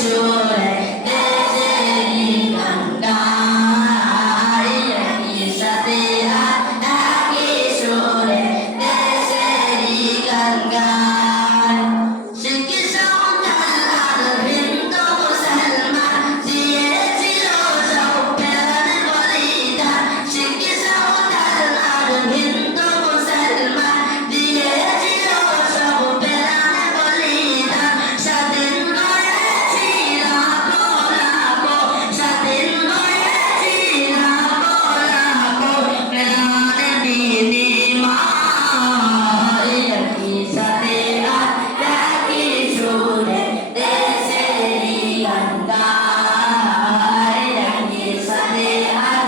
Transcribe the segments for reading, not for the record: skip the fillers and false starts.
সুরে দেশেরি গান গায় একই সাথে আর একই সুরে দেশেরি গান গায় শিখ সাঁওতাল আর হিন্দু মুসলমান দিয়েছিল সব প্রাণ বলিদান শিখ সাঁওতাল আর হিন্দু মুসলমান দিয়েছিল সব প্রাণ বলিদান স্বাধীন করেছি লাখো লাখো স্বাধীন করেছি লাখো লাখো প্রাণের বিনিময় একই সাথে আর একই সুরে দেশেরি গান গায় একই সাথে আর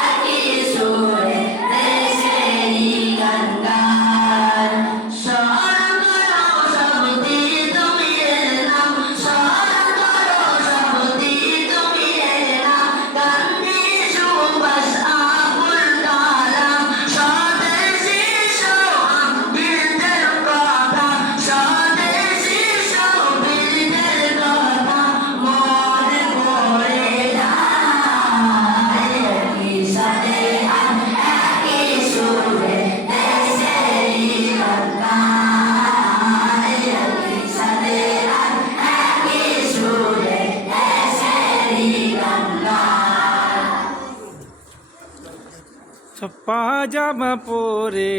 একই সুরে দেশেরি গান গায় স্মরণ করো শব্দে তুমি এলাম স্মরণ করো শব্দে তুমি এলাম গান্ধী সুভাষ আবুল কালাম স্বদেশী সৌবীরদের কথা স্বদেশী সৌবীরদের কথা মনে পড়ে যায় একই সাথে আর একই সুরে দেশেরি গান গায় একই সাথে আর একই সুরে দেশেরি গান গায় পাজামা পরে